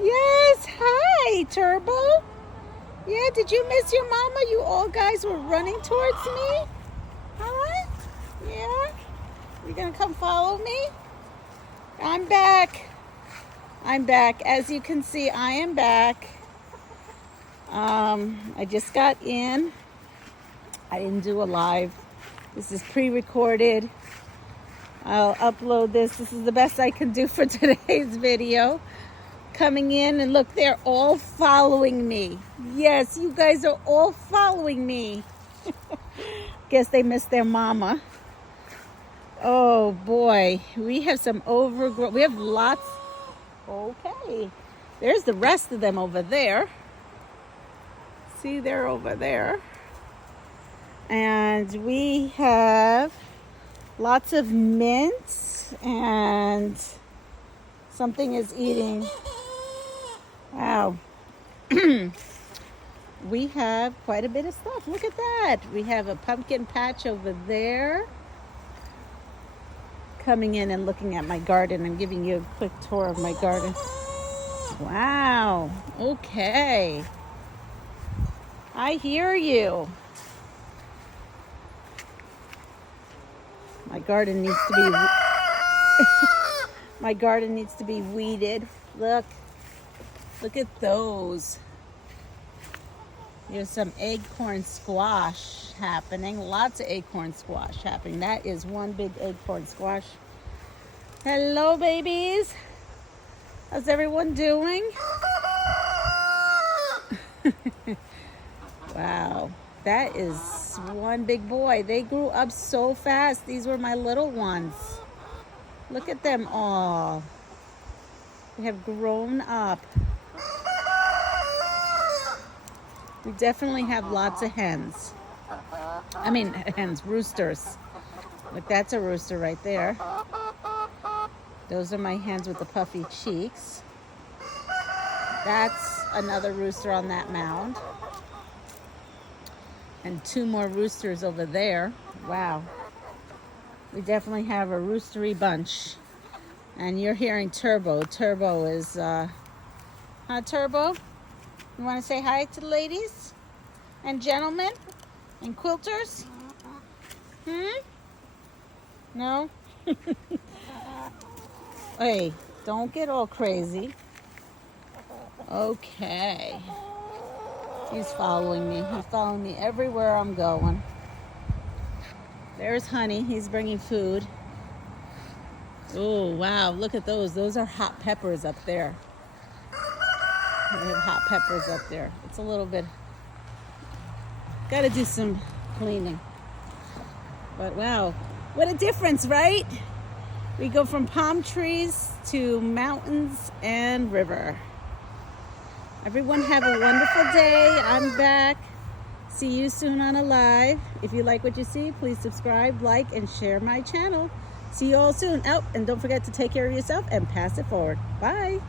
Yes, hi, Turbo. Yeah, did you miss your mama? You all guys were running towards me? Huh? Yeah? You gonna come follow me? I'm back. I'm back. As you can see, I am back. I just got in. I didn't do a live. This is pre-recorded. I'll upload this. This is the best I can do for today's video. Coming in and look, they're all following me. Yes, you guys are all following me. Guess they missed their mama. Oh boy, we have some overgrown. We have lots. Okay, there's the rest of them over there. See, they're over there. And we have lots of mints, and something is eating. Wow. We have quite a bit of stuff. Look at that. We have a pumpkin patch over there. Coming in and looking at my garden. I'm giving you a quick tour of my garden. Wow. Okay. I hear you. My garden needs to be my garden needs to be weeded. Look at those. There's some acorn squash happening. Lots of acorn squash happening. That is one big acorn squash. Hello, babies. How's everyone doing? Wow. That is one big boy. They grew up so fast. These were my little ones. Look at them all. They have grown up. We definitely have lots of hens. I mean, hens, roosters. Look, that's a rooster right there. Those are my hens with the puffy cheeks. That's another rooster on that mound. And two more roosters over there. Wow. We definitely have a roostery bunch. And you're hearing Turbo. Turbo is, huh, Turbo? You want to say hi to the ladies and gentlemen and quilters? No? Hey, don't get all crazy. Okay. He's following me. He's following me everywhere I'm going. There's Honey. He's bringing food. Oh, wow. Look at those. Those are hot peppers up there. We have hot peppers up there. It's a little bit... Got to do some cleaning. But wow. What a difference, right? We go from palm trees to mountains and river. Everyone have a wonderful day. I'm back. See you soon on a live. If you like what you see, please subscribe, like, and share my channel. See you all soon. Oh, and don't forget to take care of yourself and pass it forward. Bye.